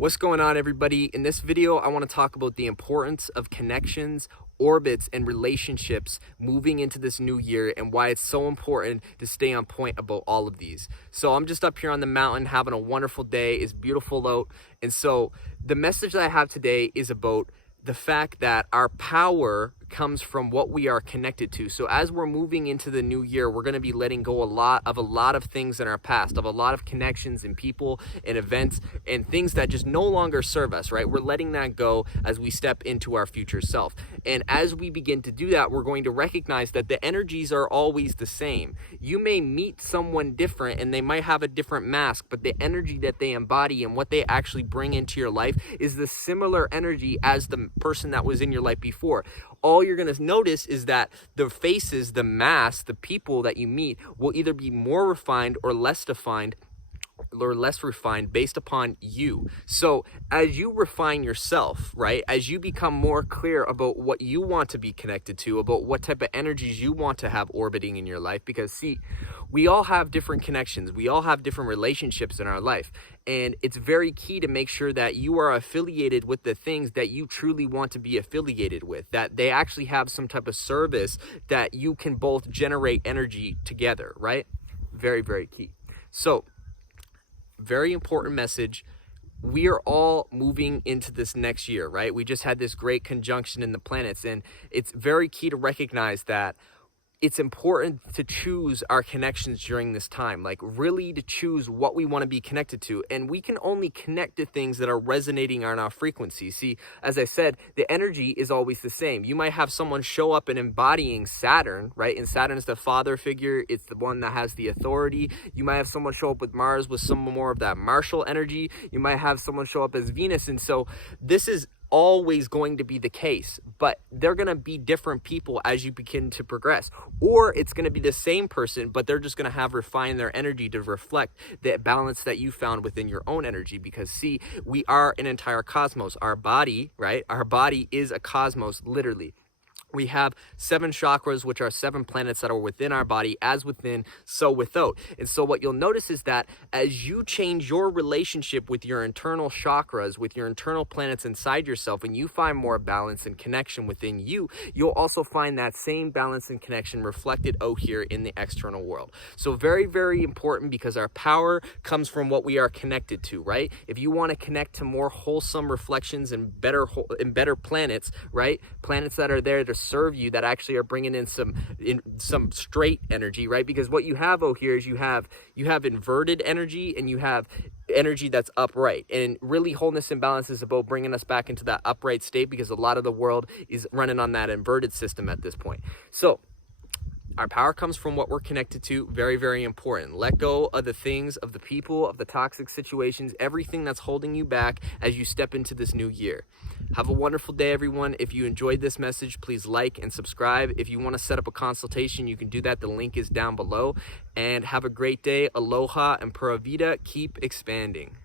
What's going on, everybody? In this video, I want to talk about the importance of connections, orbits, and relationships moving into this new year and why it's so important to stay on point about all of these. So I'm just up here on the mountain having a wonderful day. It's beautiful out. And so the message that I have today is about the fact that our power comes from what we are connected to. So as we're moving into the new year, we're going to be letting go a lot of things in our past, of a lot of connections and people and events and things that just no longer serve us, right? We're letting that go as we step into our future self. And as we begin to do that, we're going to recognize that the energies are always the same. You may meet someone different and they might have a different mask, but the energy that they embody and what they actually bring into your life is the similar energy as the person that was in your life before. All you're going to notice is that the faces, the masks, the people that you meet will either be more refined or less refined based upon you. So as you refine yourself, right, as you become more clear about what you want to be connected to, about what type of energies you want to have orbiting in your life, because see, we all have different connections, we all have different relationships in our life, and it's very key to make sure that you are affiliated with the things that you truly want to be affiliated with, that they actually have some type of service that you can both generate energy together, right? Very, very key. So very important message. We are all moving into this next year, right? We just had this great conjunction in the planets, and it's very key to recognize that it's important to choose our connections during this time, like really to choose what we want to be connected to. And we can only connect to things that are resonating on our frequency. See, as I said, the energy is always the same. You might have someone show up and embodying Saturn, right? And Saturn is the father figure. It's the one that has the authority. You might have someone show up with Mars with some more of that martial energy. You might have someone show up as Venus. And so this is always going to be the case, but they're going to be different people as you begin to progress, or it's going to be the same person, but they're just going to have refined their energy to reflect the balance that you found within your own energy. Because see, we are an entire cosmos. Our body, right, our body is a cosmos, literally. We have 7 chakras, which are 7 planets that are within our body, as within, so without. And so what you'll notice is that as you change your relationship with your internal chakras, with your internal planets inside yourself, and you find more balance and connection within you, you'll also find that same balance and connection reflected out here in the external world. So very, very important, because our power comes from what we are connected to, right? If you want to connect to more wholesome reflections and better planets, right? Planets that are there to serve you, that actually are bringing in some straight energy, right? Because what you have over here is you have inverted energy and you have energy that's upright, and really wholeness and balance is about bringing us back into that upright state, because a lot of the world is running on that inverted system at this point. So our power comes from what we're connected to. Very, very important. Let go of the things, of the people, of the toxic situations, everything that's holding you back as you step into this new year. Have a wonderful day, everyone. If you enjoyed this message, please like and subscribe. If you want to set up a consultation, you can do that. The link is down below. And have a great day. Aloha and Pura Vida. Keep expanding.